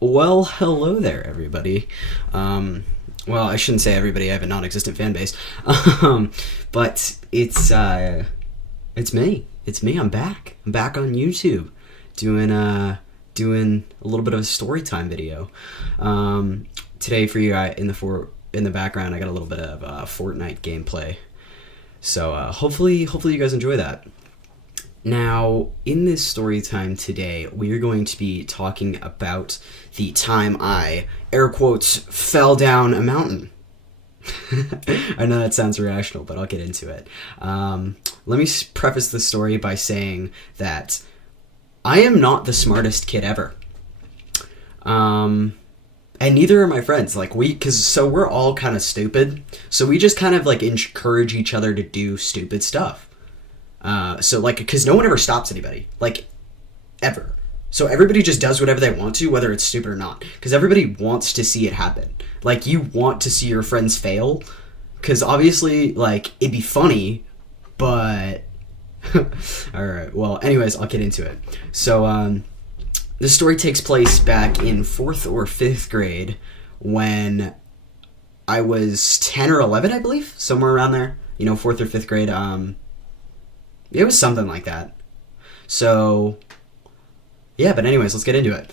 Well, hello there, everybody. Well, I shouldn't say everybody. I have a non-existent fan base, um, but it's me. It's me. I'm back. I'm back on YouTube, doing doing a little bit of a story time video. Today for you, in the background, I got a little bit of Fortnite gameplay. So hopefully you guys enjoy that. Now, in this story time today, we are going to be talking about the time I, air quotes, fell down a mountain. I know that sounds irrational, but I'll get into it. Let me preface the story by saying that I am not the smartest kid ever. And neither are my friends. So we're all kind of stupid. So we just kind of like encourage each other to do stupid stuff. Because no one ever stops anybody, ever. So everybody just does whatever they want to, whether it's stupid or not. Because everybody wants to see it happen. Like, you want to see your friends fail. Because obviously, it'd be funny, but... Alright, well, anyways, I'll get into it. So, this story takes place back in 4th or 5th grade when I was 10 or 11, I believe. Somewhere around there. 4th or 5th grade. It was something like that. So, yeah, but anyways, let's get into it.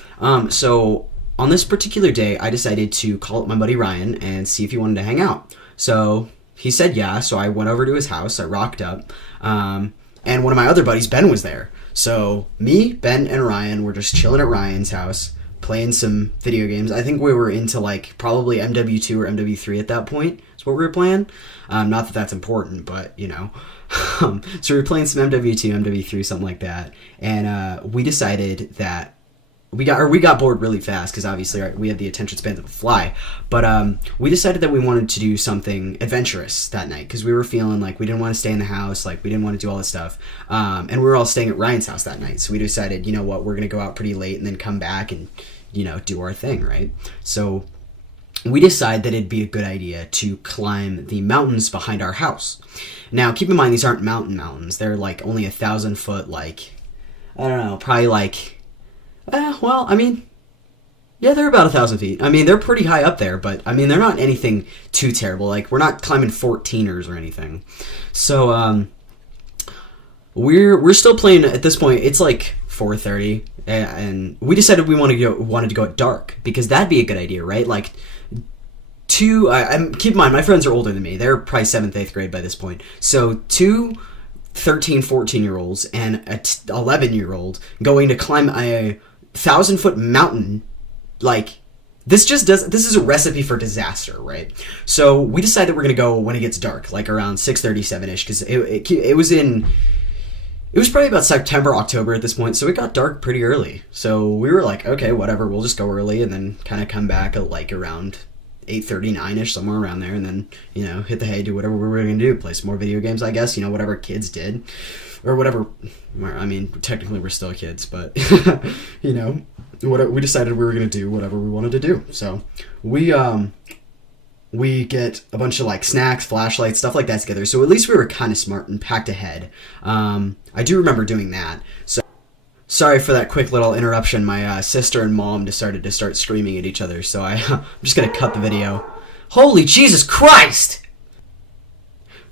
So, on this particular day, I decided to call up my buddy Ryan and see if he wanted to hang out. So, he said yeah, so I went over to his house, I rocked up, and one of my other buddies, Ben, was there. So, me, Ben, and Ryan were just chilling at Ryan's house, playing some video games. I think we were into, probably MW2 or MW3 at that point, is what we were playing. Not that that's important, but, so we were playing some MW2, MW3, something like that, and we decided that we got bored really fast because obviously we had the attention spans of a fly, but we decided that we wanted to do something adventurous that night because we were feeling like we didn't want to stay in the house, we didn't want to do all this stuff, and we were all staying at Ryan's house that night, so we decided, we're gonna go out pretty late and then come back and do our thing, right? So we decided that it'd be a good idea to climb the mountains behind our house. Now, keep in mind, these aren't mountains. They're, only 1,000 foot, I don't know, probably, yeah, they're about 1,000 feet. I mean, they're pretty high up there, but, they're not anything too terrible. We're not climbing 14ers or anything. So, we're still playing, at this point, it's, 4:30, and we decided we wanted to go at dark, because that'd be a good idea, right? Keep in mind, my friends are older than me. They're probably 7th, 8th grade by this point. So, 13, 14-year-olds and an 11-year-old going to climb a 1,000-foot mountain, this is a recipe for disaster, right? So, we decided we're going to go when it gets dark, around 6:37-ish, because it was probably about September, October at this point, so it got dark pretty early. So, we were like, okay, whatever, we'll just go early and then kind of come back at, around 8:39-ish, somewhere around there, and then, hit the hay, do whatever we were going to do, play some more video games, I guess, whatever kids did, or whatever. Technically we're still kids, but, we decided we were going to do whatever we wanted to do. So, we get a bunch of, snacks, flashlights, stuff like that together, so at least we were kind of smart and packed ahead. I do remember doing that, so sorry for that quick little interruption. My sister and mom decided to start screaming at each other, so I'm just going to cut the video. Holy Jesus Christ!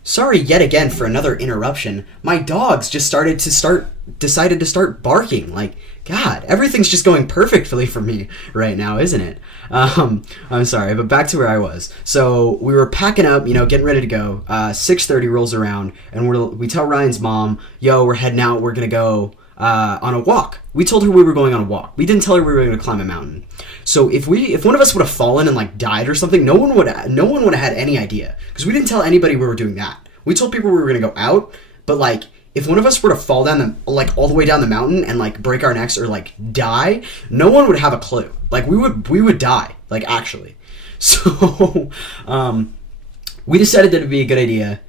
Sorry yet again for another interruption. My dogs just decided to start barking. God, everything's just going perfectly for me right now, isn't it? I'm sorry, but back to where I was. So we were packing up, getting ready to go. 6:30 rolls around, and we tell Ryan's mom, yo, we're heading out, we're going to go on a walk. We told her we were going on a walk. We didn't tell her we were going to climb a mountain. So if one of us would have fallen and died or something, no one would have had any idea, because we didn't tell anybody we were doing that. We told people we were going to go out, but if one of us were to fall down all the way down the mountain and break our necks or die, no one would have a clue. We would die, actually. So we decided that it'd be a good idea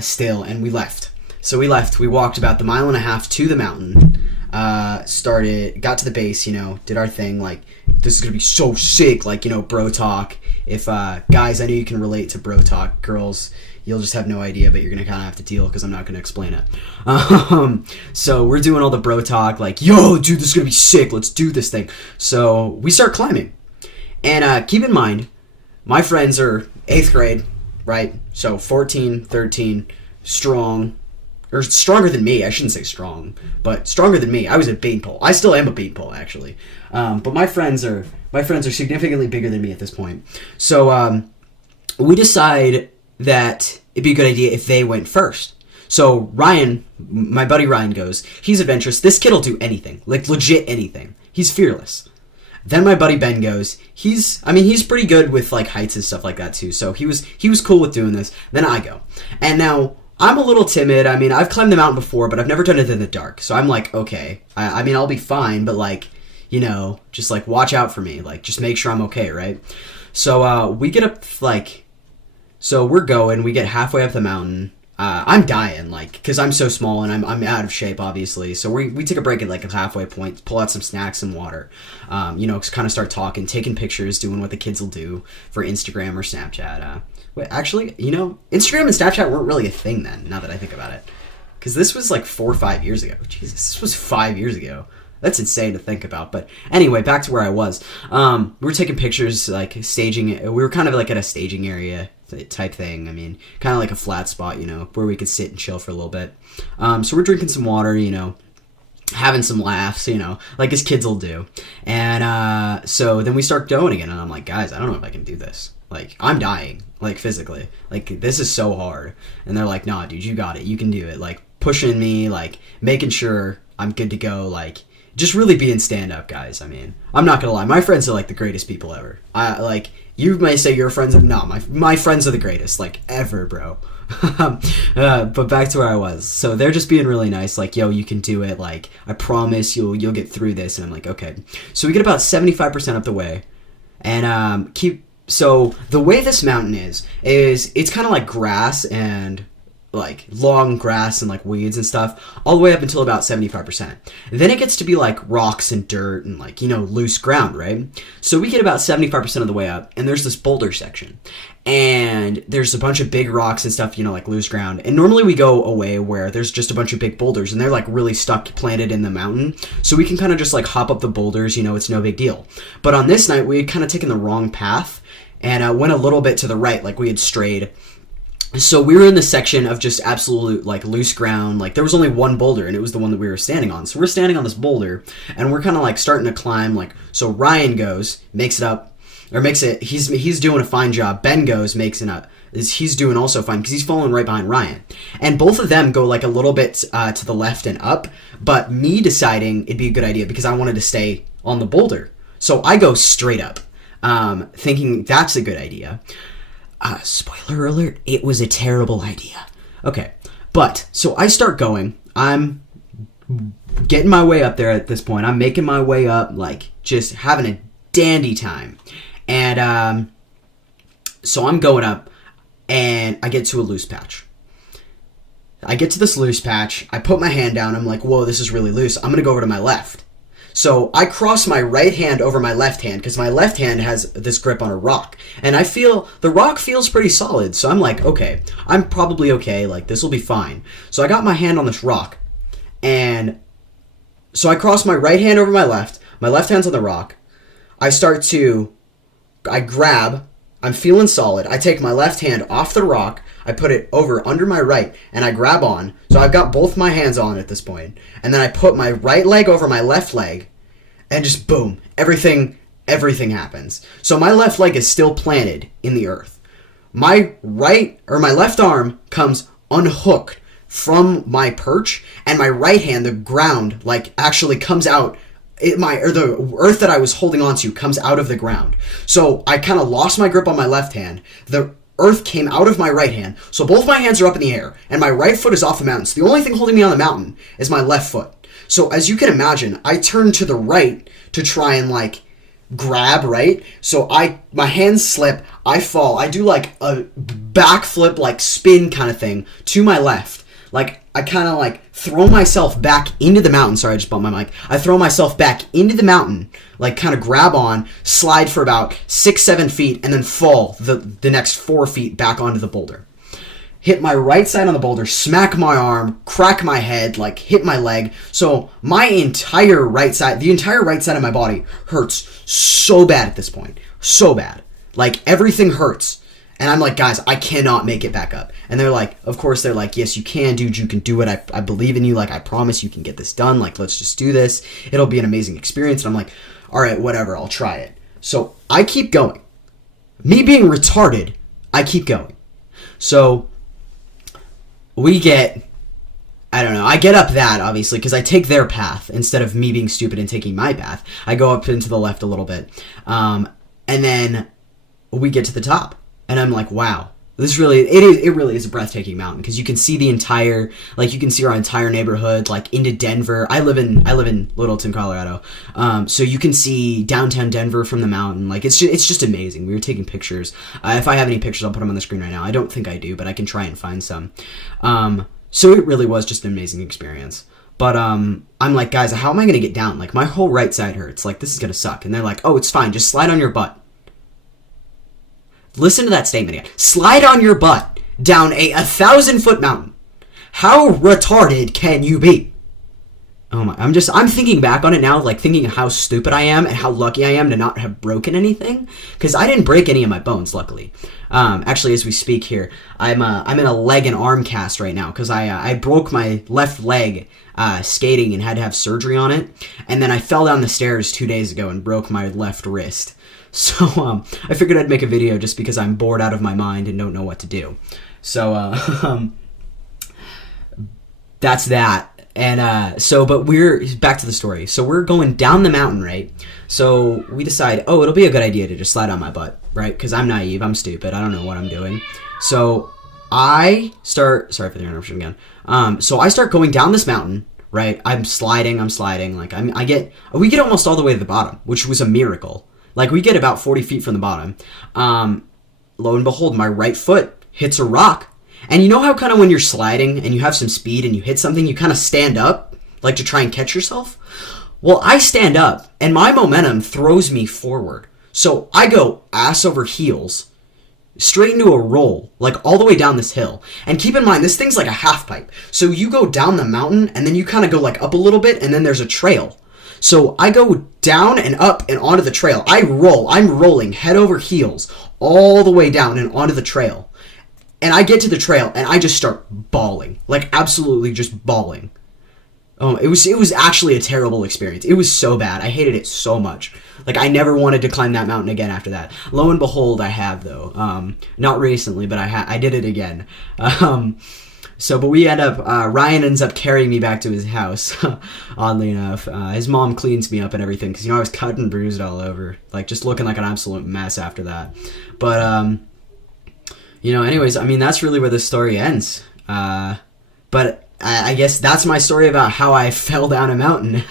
still, and we left. So we left. We walked about the 1.5 miles to the mountain. Got to the base, did our thing. This is gonna be so sick. Bro talk. If guys, I know you can relate to bro talk. Girls, You'll just have no idea, but you're going to kind of have to deal because I'm not going to explain it. So we're doing all the bro talk, like, yo, dude, this is going to be sick. Let's do this thing. So we start climbing. And keep in mind, my friends are 8th grade, right? So 14, 13, strong, or stronger than me. I shouldn't say strong, but stronger than me. I was a beanpole. I still am a beanpole, actually. But my friends are significantly bigger than me at this point. So we decide that it'd be a good idea if they went first. So Ryan, my buddy Ryan goes, he's adventurous. This kid will do anything, like legit anything. He's fearless. Then my buddy Ben goes, he's pretty good with like heights and stuff like that too. So he was cool with doing this. Then I go. And now I'm a little timid. I mean, I've climbed the mountain before, but I've never done it in the dark. So I'm like, okay, I mean, I'll be fine, but like, you know, just like watch out for me. Like, just make sure I'm okay, right? So we get up, like, so we're going, we get halfway up the mountain. I'm dying, like, because I'm so small and I'm out of shape, obviously. So we take a break at like a halfway point, pull out some snacks and water, you know, kind of start talking, taking pictures, doing what the kids will do for Instagram or Snapchat. Actually, you know, Instagram and Snapchat weren't really a thing then, now that I think about it. Because this was like 4 or 5 years ago. Jesus, this was 5 years ago. That's insane to think about. But anyway, back to where I was. We were taking pictures, like staging it. We were kind of like at a staging area type thing. I mean, kind of like a flat spot, you know, where we could sit and chill for a little bit. So we're drinking some water, you know, having some laughs, you know, like as kids will do. And so then we start going again. And I'm like, guys, I don't know if I can do this. Like, I'm dying, like physically. Like, this is so hard. And they're like, nah, dude, you got it. You can do it. Like, pushing me, like, making sure I'm good to go, like, just really being stand-up, guys. I mean, I'm not gonna lie, my friends are like the greatest people ever. Like, you may say your friends are, no, my friends are the greatest, like, ever, bro. But back to where I was. So they're just being really nice, like, yo, you can do it, like, I promise you'll get through this. And I'm like, okay. So we get about 75% up the way, and so the way this mountain is it's kind of like grass and like long grass and like weeds and stuff all the way up until about 75%. Then it gets to be like rocks and dirt and like, you know, loose ground, right? So we get about 75% of the way up, and there's this boulder section, and there's a bunch of big rocks and stuff, you know, like loose ground. And normally we go away where there's just a bunch of big boulders and they're like really stuck planted in the mountain, so we can kind of just like hop up the boulders, you know, it's no big deal. But on this night we had kind of taken the wrong path and went a little bit to the right, like we had strayed. So we were in the section of just absolute, like, loose ground. Like, there was only one boulder, and it was the one that we were standing on. So we're standing on this boulder, and we're kind of, like, starting to climb. Like, so Ryan goes, makes it, he's doing a fine job. Ben goes, makes it up. He's doing also fine, because he's following right behind Ryan. And both of them go, like, a little bit to the left and up, but me deciding it'd be a good idea because I wanted to stay on the boulder. So I go straight up, thinking that's a good idea. Spoiler alert, it was a terrible idea. Okay, but, so I start going, I'm getting my way up there at this point, I'm making my way up, like, just having a dandy time, and, so I'm going up, and I get to a loose patch. I get to this loose patch, I put my hand down, I'm like, whoa, this is really loose, I'm gonna go over to my left. So I cross my right hand over my left hand because my left hand has this grip on a rock. And I feel, the rock feels pretty solid. So I'm like, okay, I'm probably okay. Like, this will be fine. So I got my hand on this rock. And so I cross my right hand over my left hand's on the rock. I grab, I'm feeling solid. I take my left hand off the rock. I put it over under my right, and I grab on. So I've got both my hands on at this point. And then I put my right leg over my left leg, and just boom, everything happens. So my left leg is still planted in the earth. My left arm comes unhooked from my perch, and my right hand, the ground, like, actually comes out. The earth that I was holding onto comes out of the ground. So I kind of lost my grip on my left hand. The earth came out of my right hand. So both my hands are up in the air, and my right foot is off the mountain. So the only thing holding me on the mountain is my left foot. So as you can imagine, I turn to the right to try and, like, grab, right? So my hands slip, I fall. I do, like, a backflip, like, spin kind of thing to my left. Like, I kind of, like, throw myself back into the mountain. Sorry, I just bumped my mic. I throw myself back into the mountain, like, kind of grab on, slide for about 6-7 feet, and then fall the next 4 feet back onto the boulder. hit my right side on the boulder, smack my arm, crack my head, like hit my leg. So my entire right side, the entire right side of my body hurts so bad at this point. So bad. Like everything hurts. And I'm like, guys, I cannot make it back up. And they're like, of course, they're like, yes, you can, dude. You can do it. I believe in you. Like, I promise you can get this done. Like, let's just do this. It'll be an amazing experience. And I'm like, all right, whatever. I'll try it. So I keep going. Me being retarded, I keep going. So we get, I don't know, I get up that, obviously, because I take their path instead of me being stupid and taking my path. I go up into the left a little bit. And then we get to the top. And I'm like, wow, this really, it really is a breathtaking mountain, because you can see the entire, like, you can see our entire neighborhood, like, into Denver. I live in Littleton, Colorado. So you can see downtown Denver from the mountain. Like, it's just amazing. We were taking pictures. If I have any pictures, I'll put them on the screen right now. I don't think I do, but I can try and find some. So it really was just an amazing experience. But I'm like, guys, how am I going to get down? Like, my whole right side hurts. Like, this is going to suck. And they're like, oh, it's fine. Just slide on your butt. Listen to that statement again. Slide on your butt down a 1,000-foot mountain. How retarded can you be? Oh my, I'm thinking back on it now, like thinking how stupid I am and how lucky I am to not have broken anything. Because I didn't break any of my bones, luckily. Actually, as we speak here, I'm in a leg and arm cast right now, because I broke my left leg skating and had to have surgery on it. And then I fell down the stairs 2 days ago and broke my left wrist. So I figured I'd make a video just because I'm bored out of my mind and don't know what to do. So that's that. And but we're back to the story. So we're going down the mountain, right? So we decide, oh, it'll be a good idea to just slide on my butt, right? Because I'm naive, I'm stupid, I don't know what I'm doing. So I start, sorry for the interruption again. So I start going down this mountain, right? I'm sliding. Like we get almost all the way to the bottom, which was a miracle. Like, we get about 40 feet from the bottom. Lo and behold, my right foot hits a rock. And you know how kind of when you're sliding and you have some speed and you hit something, you kind of stand up, like to try and catch yourself? Well, I stand up, and my momentum throws me forward. So I go ass over heels, straight into a roll, like all the way down this hill. And keep in mind, this thing's like a half pipe. So you go down the mountain, and then you kind of go like up a little bit, and then there's a trail. So I go down and up and onto the trail. I'm rolling head over heels all the way down and onto the trail. And I get to the trail and I just start bawling. Like, absolutely just bawling. Oh, it was actually a terrible experience. It was so bad. I hated it so much. Like, I never wanted to climb that mountain again after that. Lo and behold, I have, though. Not recently, but I did it again. But we end up, Ryan ends up carrying me back to his house, oddly enough. His mom cleans me up and everything, because, I was cut and bruised all over. Like, just looking like an absolute mess after that. But, anyways, I mean, that's really where the story ends. But I guess that's my story about how I fell down a mountain.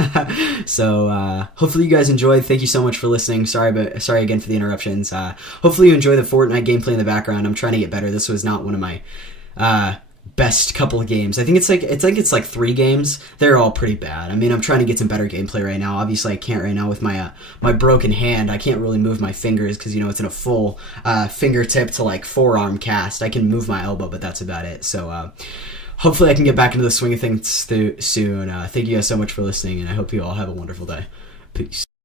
So, hopefully you guys enjoyed. Thank you so much for listening. Sorry again for the interruptions. Hopefully you enjoy the Fortnite gameplay in the background. I'm trying to get better. This was not one of my, best couple of games. I think it's like 3 games. They're all pretty bad. I mean, I'm trying to get some better gameplay right now. Obviously, I can't right now with my my broken hand. I can't really move my fingers because it's in a full fingertip to like forearm cast. I can move my elbow, but that's about it. So hopefully I can get back into the swing of things soon. Thank you guys so much for listening, and I hope you all have a wonderful day. Peace.